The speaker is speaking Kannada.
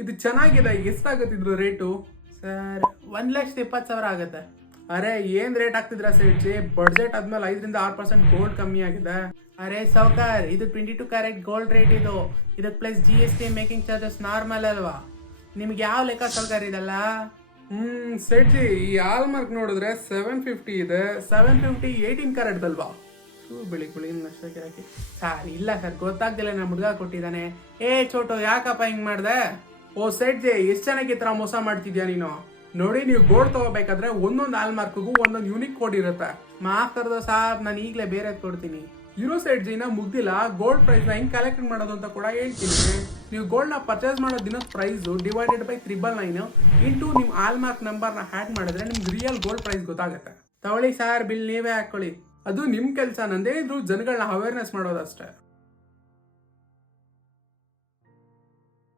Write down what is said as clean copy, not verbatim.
ಇದು ಚೆನ್ನಾಗಿದೆ. ಎಷ್ಟಾಗತ್ತಿದ್ರು ರೇಟು? ಸರ್ 1,20,000 ಆಗುತ್ತೆ. ಅರೆ ಏನ್ ರೇಟ್ ಆಗ್ತಿದ್ರ ಸೇಠ್ಜಿ? ಬಡ್ಜೆಟ್ ಆದ್ಮೇಲೆ 5-6% ಗೋಲ್ಡ್ ಕಮ್ಮಿ ಆಗಿದೆ. ಅರೆ ಸಾವ್ಕಾರ್, ಇದು 22 ಕ್ಯಾರೆಟ್ ಗೋಲ್ಡ್ ರೇಟ್ ಇದು. ಇದಕ್ಕೆ plus GST making charges normal ಅಲ್ವಾ? ನಿಮ್ಗೆ ಯಾವ ಲೆಕ್ಕ ಸಾವ್ಕಾರ್ ಇದಲ್ಲ? ಸೇಠ್ಜಿ ಈ ಹಾಲ್ಮಾರ್ಕ್ ನೋಡಿದ್ರೆ 750 ಇದೆ. 750 18 ಕ್ಯಾರೆಟ್ ಅಲ್ವಾ? ಬಿಳಿ ಅಷ್ಟಕ್ಕೆ ಹಾಕಿ ಸರ್. ಇಲ್ಲ ಸರ್, ಗೊತ್ತಾಗ್ದಿಲ್ಲ, ನಮ್ಮ ಹುಡುಗ ಕೊಟ್ಟಿದ್ದಾನೆ. ಚೋಟು ಯಾಕಪ್ಪ ಹಿಂಗ್ ಮಾಡ್ದೆ? ಓ ಸೇಠ್ಜಿ, ಎಷ್ಟು ಜನಕ್ಕೆ ಈ ತರ ಮೋಸ ಮಾಡ್ತಿದ್ಯಾ ನೀನು? ನೋಡಿ, ನೀವು ಗೋಲ್ಡ್ ತಗೋಬೇಕಾದ್ರೆ ಒಂದೊಂದು ಹಾಲ್ಮಾರ್ಕ್ಗೂ ಒಂದೊಂದು ಯೂನಿಕ್ ಕೋಡ್ ಇರುತ್ತೆ. ಮಾಫ್ ಕರ್ದೋ ಸಾಬ್, ನಾನು ಈಗಲೇ ಬೇರೆ ಕೊಡ್ತೀನಿ. ಇರೋ ಸೇಠ್ಜಿನ ಮುಗ್ದಿಲ್ಲ. ಗೋಲ್ಡ್ ಪ್ರೈಸ್ ನ ಹೆಂಗ್ ಕ್ಯಾಲ್ಕುಲೇಟ್ ಮಾಡೋದು ಅಂತ ಕೂಡ ಹೇಳ್ತೀನಿ. ನೀವು ಗೋಲ್ಡ್ ನ ಪರ್ಚೇಸ್ ಮಾಡೋ ದಿನದ ಪ್ರೈಸ್ ಡಿವೈಡೆಡ್ ಬೈ 999 ಇಂಟು ನಿಮ್ ಹಾಲ್ಮಾರ್ಕ್ ನಂಬರ್ ನ ಹ್ಯಾಡ್ ಮಾಡಿದ್ರೆ ನಿಮ್ಗೆ ರಿಯಲ್ ಗೋಲ್ಡ್ ಪ್ರೈಸ್ ಗೊತ್ತಾಗುತ್ತೆ. ತಗೊಳ್ಳಿ ಸರ್, ಬಿಲ್ ನೀವೇ ಹಾಕೊಳ್ಳಿ. ಅದು ನಿಮ್ ಕೆಲಸ. ನಂದೇ ಇದ್ರು ಜನಗಳನ್ನ ಅವೇರ್ನೆಸ್ ಮಾಡೋದಷ್ಟೇ.